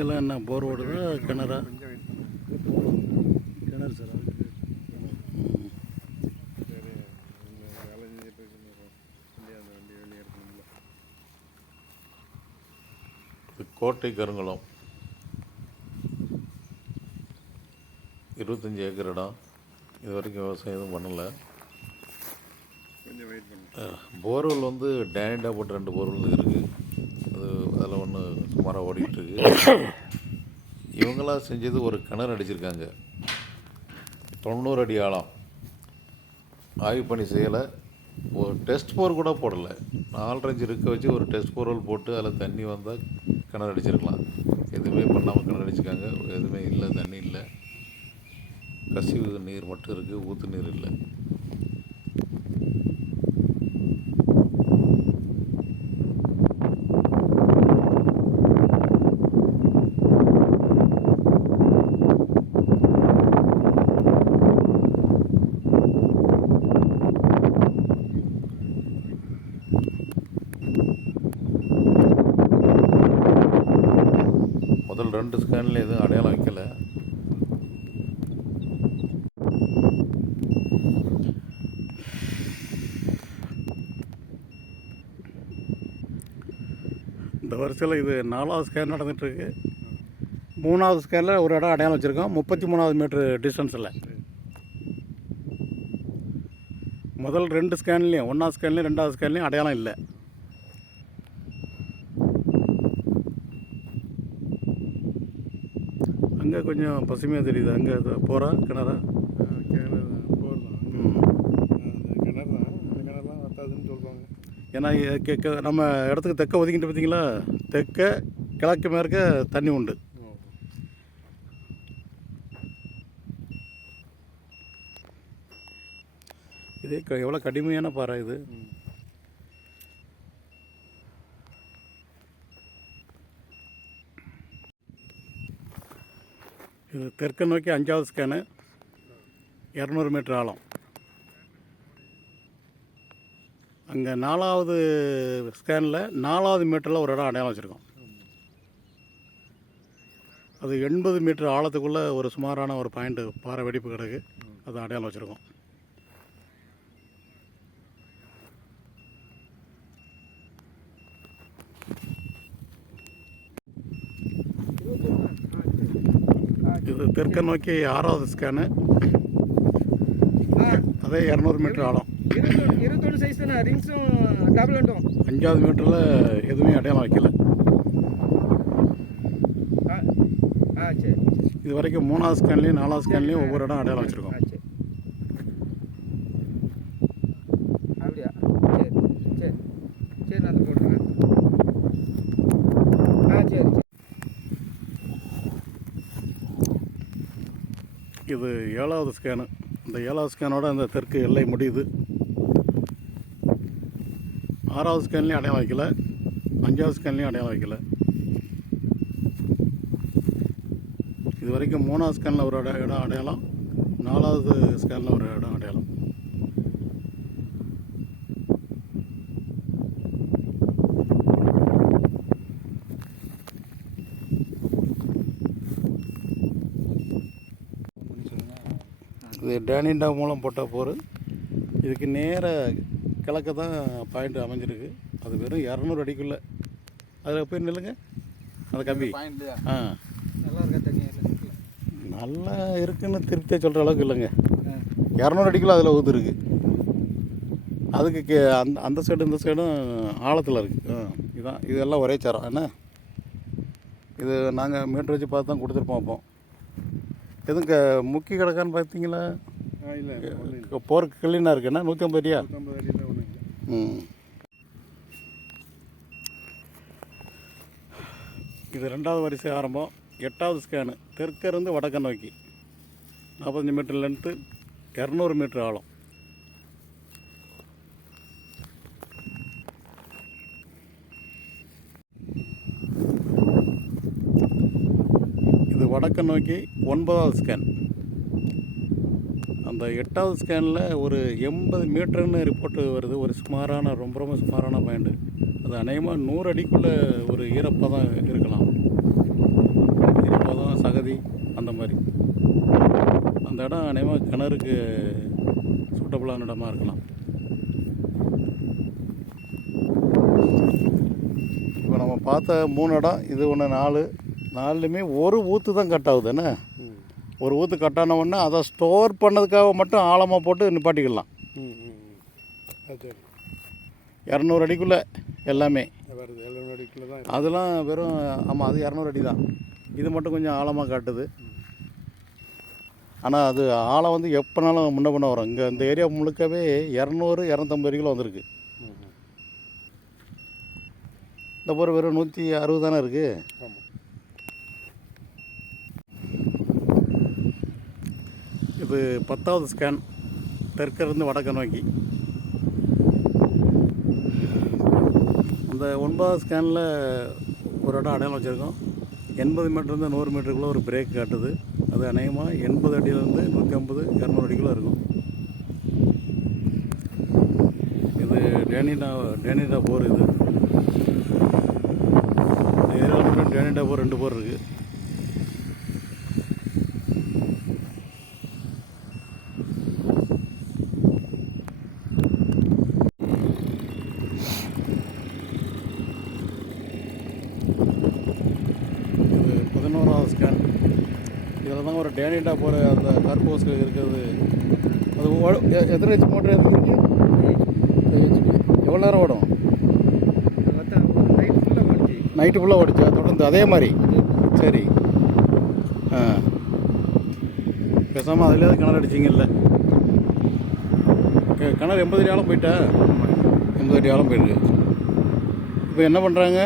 இதெல்லாம் என்ன போர் ஓடுதா கிணறா? கிணறு சார் கோட்டை கருங்குளம் இருபத்தஞ்சி ஏக்கர் இடம். இது வரைக்கும் விவசாயம் எதுவும் பண்ணலை. கொஞ்சம் வெயிட் பண்ணுங்க. போர்வெல் வந்து டேனிடாக போட்டு ரெண்டு போர்வெல் இருக்குது அதில் ஒன்று சுமாராக ஓடிக்கிட்டு இவங்களாம் செஞ்சது ஒரு கிணறு அடிச்சிருக்காங்க. தொண்ணூறு அடி ஆழம். ஆய்வு பண்ணி செய்யலை. ஒரு டெஸ்ட் போர் கூட போடலை. நாலரைஞ்சு இருக்க வச்சு ஒரு டெஸ்ட் போர்வெல் போட்டு அதில் தண்ணி வந்தால் கிணறு அடிச்சிருக்கலாம். எதுவுமே பண்ணாமல் கிணறு அடிச்சிருக்காங்க. எதுவுமே இல்லை தண்ணி இல்லை. கசிவு நீர் மட்டும் இருக்குது ஊற்று நீர் இல்லை முதல் ரெண்டு ஸ்கேனில் எதுவும் அடையாளம் வைக்கல. இந்த வருஷத்தில் இது நாலாவது ஸ்கேன் நடந்துகிட்ருக்கு மூணாவது ஸ்கேனில் ஒரு இடம் அடையாளம் வச்சுருக்கோம். முப்பத்தி மூணாவது மீட்ரு டிஸ்டன்ஸில் முதல் ரெண்டு ஸ்கேன்லேயும் ஒன்றாவது ஸ்கேன்லேயும் ரெண்டாவது ஸ்கேன்லேயும் அடையாளம் இல்லை. அங்கே கொஞ்சம் பசுமையாக தெரியுது. அங்கே போகிறா கிணறா? கிணறு போர் தான் ம். அந்த கிணறு தான் அந்த கிணறுலாம் வத்தாதுன்னு சொல்லுவாங்க. ஏன்னா நம்ம இடத்துக்கு தெற்க ஒதுக்கிட்டு பார்த்தீங்களா தெற்க கிழக்கு மேற்க தண்ணி உண்டு. இது எவ்வளோ கடுமையான பாறை இது. இது நோக்கி அஞ்சாவது ஸ்கேனு இரநூறு மீட்டர் ஆழம். அங்கே நாலாவது ஸ்கேனில் நாலாவது மீட்டரில் ஒரு இடம் அடையாளம் வச்சுருக்கோம். அது எண்பது மீட்டர் ஆழத்துக்குள்ளே ஒரு சுமாரான ஒரு பாயிண்ட்டு பாறை வெடிப்பு கிடக்கு. அது அடையாளம் வச்சுருக்கோம். இது தெற்க நோக்கி ஆறாவது ஸ்கேனு அதே இரநூறு மீட்டர் ஆழம். இருபத்தொன்று சைஸ் தானே? ரிங்ஸும் டபுள் அஞ்சாவது மீட்டரில் எதுவுமே அடையாளம் வைக்கல. இது வரைக்கும் மூணாவது ஸ்கேன்லேயும் நாலாவது ஸ்கேன்லேயும் ஒவ்வொரு இடம் அடையாளம் வச்சுருக்கோம் சரி அப்படியா சரி சரி சரி நான் அதை போட்டுறேன் ஆ சரி சரி இது ஏழாவது ஸ்கேனு இந்த ஏழாவது ஸ்கேனோட இந்த தெற்கு எல்லை முடியுது. ஆறாவது ஸ்கேன்லேயும் அடையாளம் வைக்கல. அஞ்சாவது ஸ்கேன்லேயும் அடையாளம் வைக்கல. இது வரைக்கும் மூணாவது ஸ்கேனில் ஒரு இடம் இடம் அடையாளம். நாலாவது ஸ்கேனில் ஒரு இடம் அடையாளம். இது டேனிண்டா மூலம் போட்ட போர். இதுக்கு நேர கிழக்க தான் பாயிண்ட் அமைஞ்சிருக்கு. அது வெறும் இரநூறு அடிக்குள்ளே. அதில் போய் நில்லுங்க. அந்த கம்பி. ஆ. நல்லா இருக்குன்னு திருப்தியாக சொல்கிற அளவுக்கு இல்லைங்க. இரநூறு அடிக்குள்ள அதில் ஊத்து இருக்கு அதுக்கு கே அந்த அந்த சைடு இந்த சைடும் ஆழத்தில் இருக்குது இதுதான் இதெல்லாம் ஒரே சாரம். என்ன? இது நாங்கள் மீட்டர் வச்சு பார்த்து தான் கொடுத்துருப்போம் அப்போ. எதுவும் க முக்கி கிடக்கான்னு பார்த்தீங்களா இல்லை போருக்கு கிளீனாக இருக்குண்ணா நூற்றி ஐம்பது அடியா ம். இது ரெண்டாவது வரிசை ஆரம்பம். எட்டாவது ஸ்கேனு தெற்கிருந்து வடக்க நோக்கி. நாற்பத்தஞ்சு மீட்டர் லென்த்து இரநூறு மீட்டர் ஆழம். இது வடக்கை நோக்கி ஒன்பதாவது ஸ்கேன் அந்த எட்டாவது ஸ்கேனில் ஒரு எண்பது மீட்டர்னு ரிப்போர்ட்டு வருது. ஒரு சுமாரான ரொம்ப ரொம்ப சுமாரான பாயிண்ட்டு அது அநேகமாக நூறு அடிக்குள்ளே ஒரு ஈரப்பாக தான் இருக்கலாம். ஈரப்பதம் சகதி அந்த மாதிரி. அந்த இடம் அநேகமாக கிணறுக்கு சூட்டபுளான இடமா இருக்கலாம். இப்போ நம்ம பார்த்த மூணு இடம். இது ஒன்று நாலு நாலுமே ஒரு ஊற்று தான் கட் ஆகுது என்ன? ஒரு ஊற்று கட் உடனே அதை ஸ்டோர் பண்ணதுக்காக மட்டும் ஆழமாக போட்டு நிப்பாட்டிக்கலாம். இரநூறு அடிக்குள்ளே எல்லாமே. அதெல்லாம் வெறும் ஆமாம் அது இரநூறு அடி தான். இது மட்டும் கொஞ்சம் ஆழமாக காட்டுது. ஆனால் அது ஆழம் வந்து எப்போனாலும் முன்ன பண்ண வரும். இங்கே இந்த ஏரியா முழுக்கவே இரநூறு இரநூத்தம்பது அடிக்குள்ள வந்திருக்கு. இந்த பொருள் வெறும் நூற்றி அறுபது தானே இருக்குது ஆமாம் இது பத்தாவது ஸ்கேன் தெற்கிருந்து வடக்கு நோக்கி. அந்த ஒன்பதாவது ஸ்கேனில் ஒரு இடம் அடையாளம் வச்சுருக்கோம். எண்பது மீட்டர்லேருந்து நூறு மீட்டருக்குள்ளே ஒரு பிரேக் காட்டுது. அது அநேகமாக எண்பது அடியிலேருந்து நூற்றி ஐம்பது இரநூறு அடிக்குள்ளே இருக்கும். இது டேனிடா டேனிடா போர் இது. ஏரியாவில் மட்டும் டேனிடா போர் ரெண்டு போர் இருக்குது இது பதினோராவது ஸ்கேன் இதில் டேனிட்டா போகிற அந்த கர்போஸ் இருக்கிறது. அது எத்தனை ஹெச் மோட்டர் எதுக்கு ஹெச்பி எவ்வளோ நேரம் ஓடும்? நைட்டு ஃபுல்லாக ஓடிச்சா. தொடர்ந்து அதே மாதிரி. சரி. ஆ. பேசாமல் அதிலே கிணறு அடிச்சிங்கல்ல. கிணறு எண்பது அடி ஆழம் போயிட்டா? எண்பது அடி ஆழம் போயிருக்கு இப்போ என்ன பண்ணுறாங்க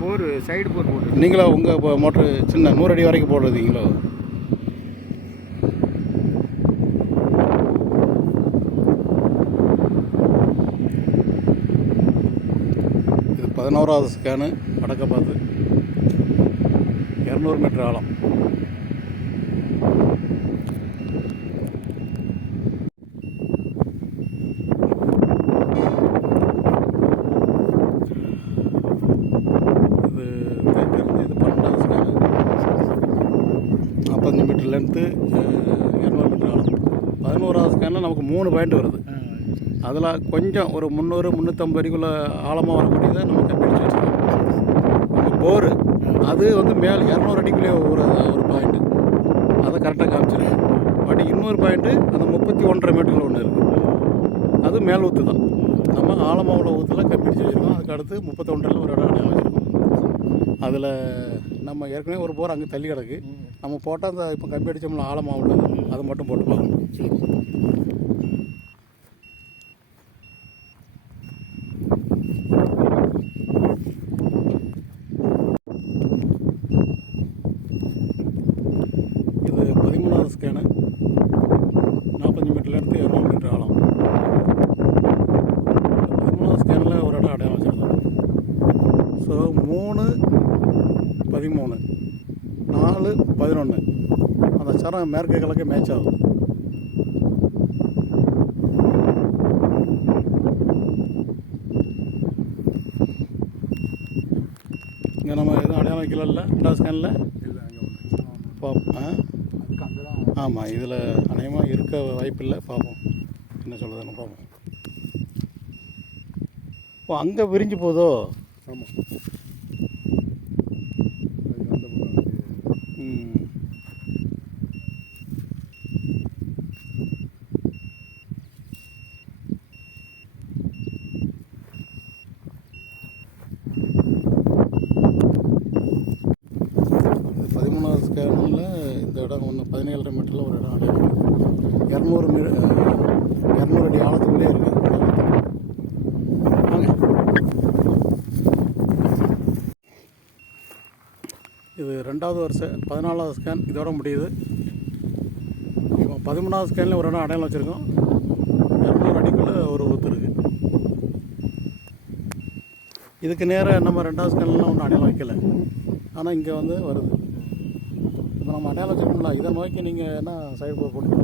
போர் சைடு போர் போட்டு நீங்களா உங்கள் இப்போ மோட்ரு சின்ன நூறு அடி வரைக்கும் போடுறீங்களோ இது பதினோராவது ஸ்கேனு வடக்க பார்த்து. இரநூறு மீட்டர் ஆழம். இது தெற்கிருந்து இது பன்னெண்டாவது ஸ்கேனு. நாற்பத்தஞ்சு மீட்டர் லென்த்து இரநூறு மீட்டர் ஆழம். பதினோராவது ஸ்கேனில் நமக்கு மூணு பாயிண்ட் வருது. அதில் கொஞ்சம் ஒரு முந்நூறு முந்நூற்றம்பது வரைக்குள்ள ஆழமாக வரக்கூடியதை நம்ம கண்டுபிடிச்சி வச்சுருக்கோம். நம்ம போரு அது வந்து மேல் இரநூறு அடிக்குள்ளே ஒரு ஒரு பாயிண்ட்டு அதை கரெக்டாக காமிச்சிருக்கேன் பட் இன்னொரு பாயிண்ட்டு அந்த முப்பத்தி ஒன்றரை மீட்டரில் ஒன்று இருக்குது அது மேல் ஊற்று தான். நம்ம ஆழமாக உள்ள ஊற்றுல கம்பிடிச்சு வச்சுருக்கோம். அதுக்கு அடுத்து முப்பத்தொன்றில் ஒரு இடம் அடையாளம் வச்சுருக்கோம். அதில் நம்ம ஏற்கனவே ஒரு போர் அங்கே தள்ளி கிடக்கு. நம்ம போட்டால் அந்த இப்போ கம்பி அடித்தோம்ல ஆழமாக உள்ளது. அதை மட்டும் போட்டு பார்க்கணும் இது பதிமூணாவது ஸ்கேனு நாற்பத்தஞ்சு மீட்டர்லேருந்து இரநூறு மீட்டர் ஆழம் பதிமூணாவது ஸ்கேனில் ஒரு இடம் அடையாளம் வச்சிருக்கோம் ஸோ மூணு பதிமூணு நாலு பதினொன்று அந்த சரம் மேற்கு கிழக்கு மேட்ச் ஆகும். இங்கே நம்ம எதுவும் அடையாளம் வைக்கல ரெண்டாவது ஸ்கேனில் இல்லை அங்கே ஸ்கேனில் பார்ப்போம் ஆமாம் இதில் அநேகமாக இருக்க வாய்ப்பில்லை பார்ப்போம் என்ன சொல்லுதுன்னு பார்ப்போம் ஓ அங்கே விரிஞ்சு போதோ? ஆமாம் பதிமூணாவது ஸ்கேனில் இந்த இடம் ஒன்று பதினேழரை மீட்டரில் ஒரு இடம். அடையும் இரநூறு மீ இரநூறு அடி ஆழத்துக்குள்ளே இருக்குது வாங்க இது ரெண்டாவது வருஷம் பதினாலாவது ஸ்கேன் இதோட முடியுது. இப்போ பதிமூணாவது ஸ்கேனில் ஒரு இடம் அடையாளம் வச்சுருக்கோம். இரநூறு அடிக்குள்ளே ஒரு ஊத்து இருக்குது இதுக்கு நேராக நம்ம ரெண்டாவது ஸ்கேன்லாம் ஒன்றும் அடையாளம் வைக்கல. ஆனால் இங்கே வந்து வருது. இப்போ நம்ம அடையாளம் வச்சுருக்கோம்ல இதை நோக்கி நீங்கள் என்ன சைடு போர் போட்டு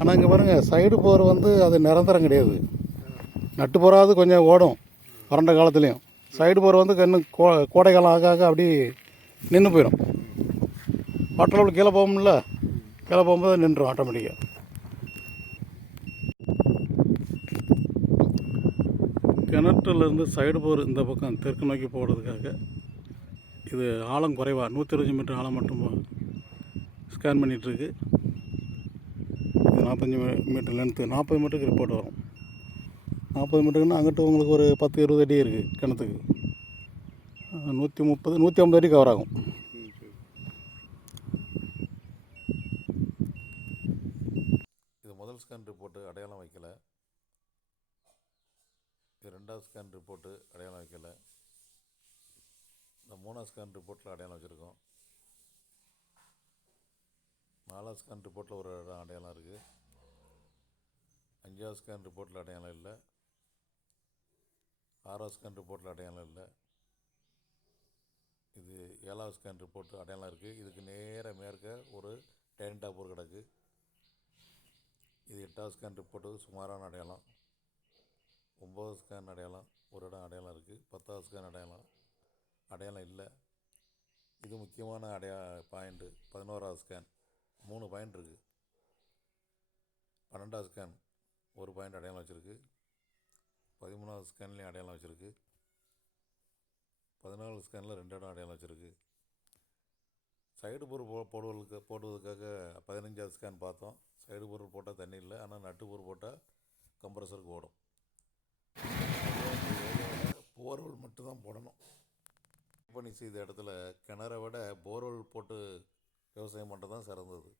ஆனால் இங்கே பாருங்கள் சைடு போர் வந்து அது நிரந்தரம் கிடையாது. நட்டு போராது கொஞ்சம் ஓடும். வறண்ட காலத்துலேயும். சைடு போர் வந்து இன்னும் கோ கோடை காலம் ஆக ஆக அப்படி நின்று போயிடும். வாட்டர் லெவல் கீழே போகும்ல? கீழே போகும்போது நின்றுடும் ஆட்டோமேட்டிக்காக கிணற்றுலேருந்து சைடு போர் இந்த பக்கம் தெற்கு நோக்கி போகிறதுக்காக இது ஆழம் குறைவா? நூற்றி இருபது மீட்டர் ஆழம் மட்டும் ஸ்கேன் பண்ணிகிட்ருக்கு இது நாற்பத்தஞ்சு மீட்டர் லென்த்து நாற்பது மீட்டருக்கு ரிப்போர்ட் வரும். நாற்பது மீட்டருக்குன்னா அங்கிட்டு உங்களுக்கு ஒரு பத்து இருபது அடி இருக்குது கிணத்துக்கு. நூற்றி முப்பது நூற்றி ஐம்பது அடி கவர் ஆகும். இது முதல் ஸ்கேன் ரிப்போர்ட்டு அடையாளம் வைக்கல. இது ரெண்டாவது ஸ்கேன் ரிப்போர்ட்டு அடையாளம் வைக்கலை. இந்த மூணாவது ஸ்கேன் ரிப்போர்ட்டில் அடையாளம் வச்சுருக்கோம். நாலாவது ஸ்கேன் ரிப்போர்ட்டில் ஒரு இடம் அடையாளம் இருக்குது அஞ்சாவது ஸ்கேன் ரிப்போர்ட்டில் அடையாளம் இல்லை. ஆறாவது ஸ்கேன் ரிப்போர்ட்டில் அடையாளம் இல்லை. இது ஏழாவது ஸ்கேன் ரிப்போர்ட்டு அடையாளம் இருக்குது இதுக்கு நேராக மேற்க ஒரு டேன்டாப்பூர் கிடக்கு. இது எட்டாவது ஸ்கேன் ரிப்போர்ட்டு சுமாரான அடையாளம். ஒம்பதாவது ஸ்கேன் அடையாளம் ஒரு இடம் அடையாளம் இருக்குது பத்தாவது ஸ்கேன் அடையாளம் அடையாளம் இல்லை. இது முக்கியமான அடையா பாயிண்ட்டு பதினோராவது ஸ்கேன் மூணு பாயிண்ட் இருக்குது பன்னெண்டாவது ஸ்கேன் ஒரு பாயிண்ட் அடையாளம் வச்சுருக்கு. பதிமூணாவது ஸ்கேன்லேயும் அடையாளம் வச்சுருக்கு. பதினாலு ஸ்கேனில் ரெண்டு இடம் அடையாளம் வச்சுருக்கு. சைடு பொருள் போ போடுவதற்கு போடுவதற்காக பதினஞ்சாவது ஸ்கேன் பார்த்தோம். சைடு பொருள் போட்டால் தண்ணி இல்லை. ஆனால் நட்டு பொருள் போட்டால் கம்ப்ரஸருக்கு ஓடும். போர்வெல் மட்டும்தான் போடணும். பணி செய்த இடத்துல கிணற விட போர்வெல் போட்டு விவசாயம் பண்ணுறது தான் சிறந்தது.